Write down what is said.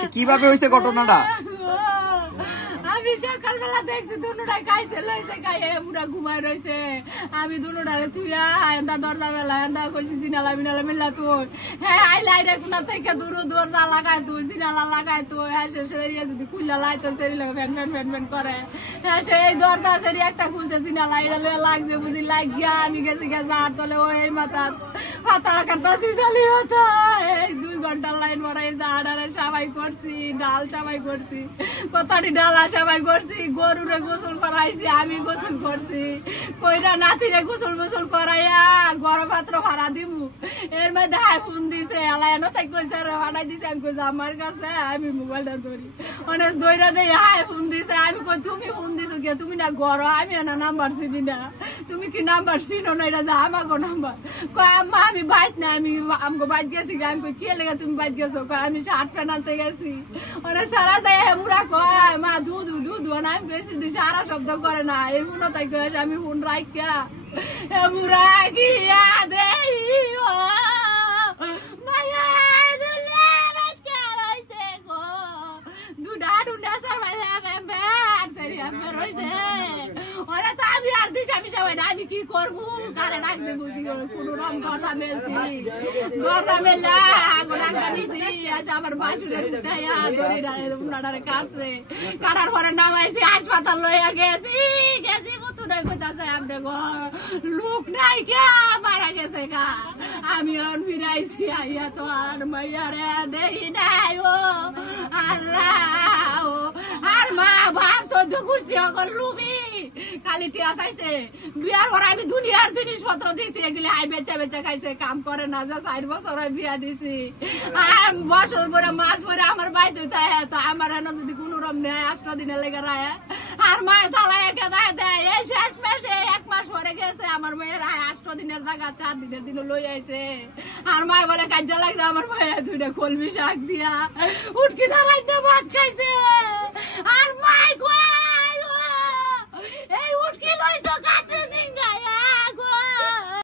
আচ্ছা কিভাবে হয়েছে ঘটনাটা? আমি সকালবেলা দেখছি দুটাই খাইছে লইছে খাইয়ে পুরা ঘুমায় রয়েছে। আমি দুটারে তুইয়া এন্দা দরজা বেলা এন্দা কইছি জিনালা মিনালা মিল্লা তুই হ্যাঁ আইলে আইরে কোনা থেকে দরজা লাগাই তুই জিনালা লাগাই তুই হ্যাঁ সে সেরিয়া যদি খুললা লাইতো সেরি লাগে ফ্যান ফ্যান ফ্যান ফ্যান করে হ্যাঁ সেই দরজা সেরি একটা খুলছে জিনালা এরা লাগছে বুঝি লাগিয়া আমি গেছি গেছে আর তলে ওই মাথা হাতা কাটাছি চালি হতা এই 2 ঘন্টার লাইন মারাই আড়ারে সাবাই করছি ডাল সাবাই করছি কতটি ডালা সাবাই করছি গরুরে গোসল করাইছি আমি গোসল করছি কইরা নাতিরে গোসল করাইয়া গরম পাত্র ভাড়া দিমু এর মধ্যে ফোন দিছে এলাইনো তাই কইছে ভাড়াই দিছে আমি কইছি আমার কাছে আমি মোবাইলটা ধরি অনেক দইরা দেই হাই ফোন দিছে আমি কই তুমি ফোন দিছো কে তুমি না ঘর আমি না নাম্বার চিনি না তুমি কি নাম্বার চিনো না এটা আমাকে নাম্বার কয় আম্মা আমি বাইত না আমি আমগো বাইত গেছি আমি কই কে লেগে তুমি বাইত গেছো কয় আমি শার্ট প্যান্ট গেছি অনেক সারা দেয় বুড়া কয় মা দুধ না আমি গেছি সারা শব্দ করে না এই মনে তাই কয়ে আমি ফোন রাখিয়া বুড়া কি দেই আমি কি করবো কারে ডাক দেবো কোনো রকম কথা মেলছি দরজা মেলা আমার বাসুরের উঠাইয়া দড়ি কাটছে কাটার পরে নামাইছি হাসপাতাল লইয়া গেছি মতো নাই কইতাছে আপনি লোক নাই কে মারা গেছে গা আমি আর ফিরাইছি আইয়া তো আর মাইয়ারে দেখি নাই ও আল্লাহ আর মা বাপ সহ্য খুশি সকল লুবি কালি টিয়া চাইছে বিয়ার পর আমি দুনিয়ার জিনিসপত্র দিছি এগুলি হাই বেচা খাইছে কাম করে না যা 4 বছর বিয়া দিছি আর বছর পরে মাস পরে আমার বাইত হইতে তো আমার এনে যদি কোনো রকম নেয় 8 দিনে লেগে রায় আর মায়ের চালায় একে দেয় এই শেষ মাসে 1 মাস পরে গেছে আমার মায়ের 8 দিনের জায়গা 4 দিনের দিন লই আইছে আর মায় বলে কাজা লাগছে আমার মায়ের 2টা কলমি শাক দিয়া উটকি দাঁড়াইতে ভাত খাইছে